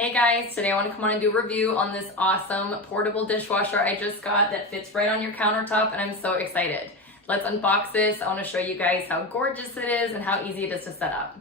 Hey guys, today I want to come on and do a review on this awesome portable dishwasher I just got that fits right on your countertop, and I'm so excited. Let's unbox this. I want to show you guys how gorgeous it is and how easy it is to set up.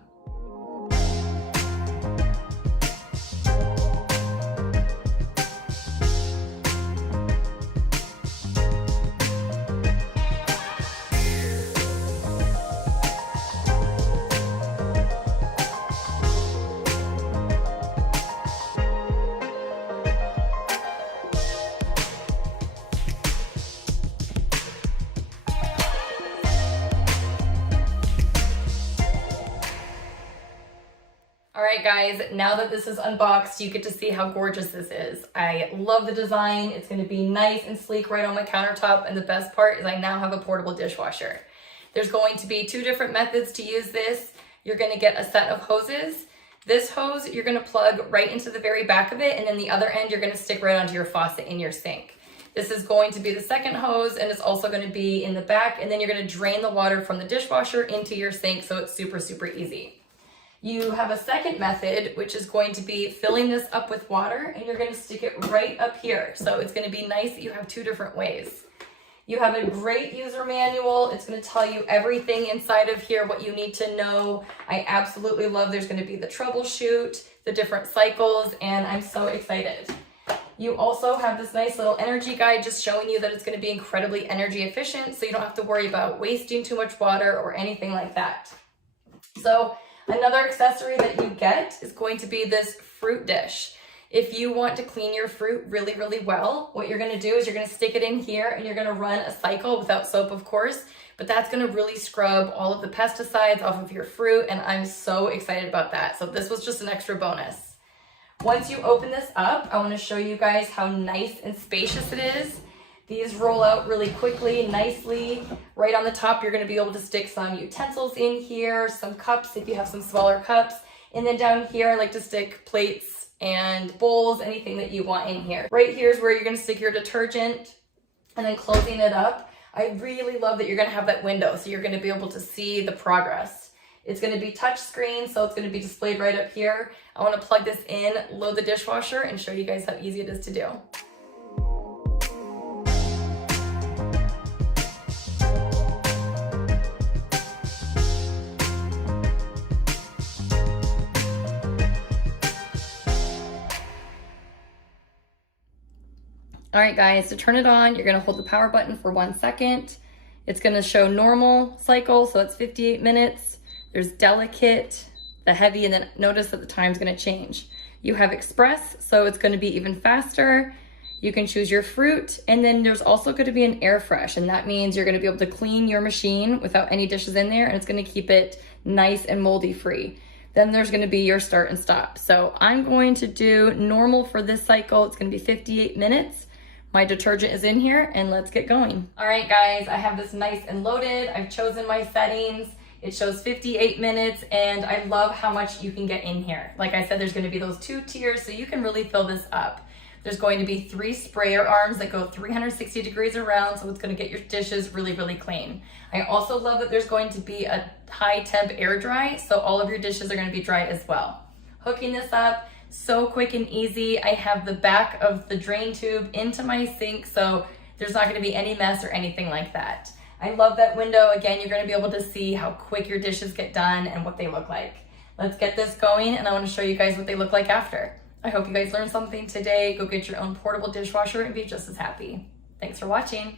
Alright guys, now that this is unboxed, you get to see how gorgeous this is. I love the design. It's going to be nice and sleek right on my countertop, and the best part is I now have a portable dishwasher. There's going to be two different methods to use this. You're going to get a set of hoses. This hose you're going to plug right into the very back of it, and then the other end you're going to stick right onto your faucet in your sink. This is going to be the second hose, and it's also going to be in the back, and then you're going to drain the water from the dishwasher into your sink, so it's super easy. You have a second method, which is going to be filling this up with water, and you're going to stick it right up here. So it's going to be nice that you have two different ways. You have a great user manual. It's going to tell you everything inside of here, what you need to know. I absolutely love there's going to be the troubleshoot, the different cycles, and I'm so excited. You also have this nice little energy guide just showing you that it's going to be incredibly energy efficient, so you don't have to worry about wasting too much water or anything like that. So another accessory that you get is going to be this fruit dish. If you want to clean your fruit really well, what you're going to do is you're going to stick it in here and you're going to run a cycle without soap, of course, but that's going to really scrub all of the pesticides off of your fruit, and I'm so excited about that. So this was just an extra bonus. Once you open this up, I want to show you guys how nice and spacious it is. These roll out really quickly, nicely. Right on the top, you're going to be able to stick some utensils in here, some cups if you have some smaller cups. And then down here, I like to stick plates and bowls, anything that you want in here. Right here is where you're going to stick your detergent, and then closing it up. I really love that you're going to have that window, so you're going to be able to see the progress. It's going to be touch screen, so it's going to be displayed right up here. I want to plug this in, load the dishwasher, and show you guys how easy it is to do. All right guys, to turn it on, you're gonna hold the power button for 1 second. It's gonna show normal cycle, so it's 58 minutes. There's delicate, the heavy, and then notice that the time's gonna change. You have express, so it's gonna be even faster. You can choose your fruit, and then there's also gonna be an air fresh, and that means you're gonna be able to clean your machine without any dishes in there, and it's gonna keep it nice and moldy free. Then there's gonna be your start and stop. So I'm going to do normal for this cycle. It's gonna be 58 minutes. My detergent is in here, and let's get going. All right guys, I have this nice and loaded. I've chosen my settings. It shows 58 minutes, and I love how much you can get in here. Like I said, there's gonna be those 2 tiers, so you can really fill this up. There's going to be 3 sprayer arms that go 360 degrees around, so it's gonna get your dishes really clean. I also love that there's going to be a high temp air dry, so all of your dishes are gonna be dry as well. Hooking this up, so quick and easy. I have the back of the drain tube into my sink, so there's not going to be any mess or anything like that. I love that window. Again, you're going to be able to see how quick your dishes get done and what they look like. Let's get this going, and I want to show you guys what they look like after. I hope you guys learned something today. Go get your own portable dishwasher and be just as happy. Thanks for watching.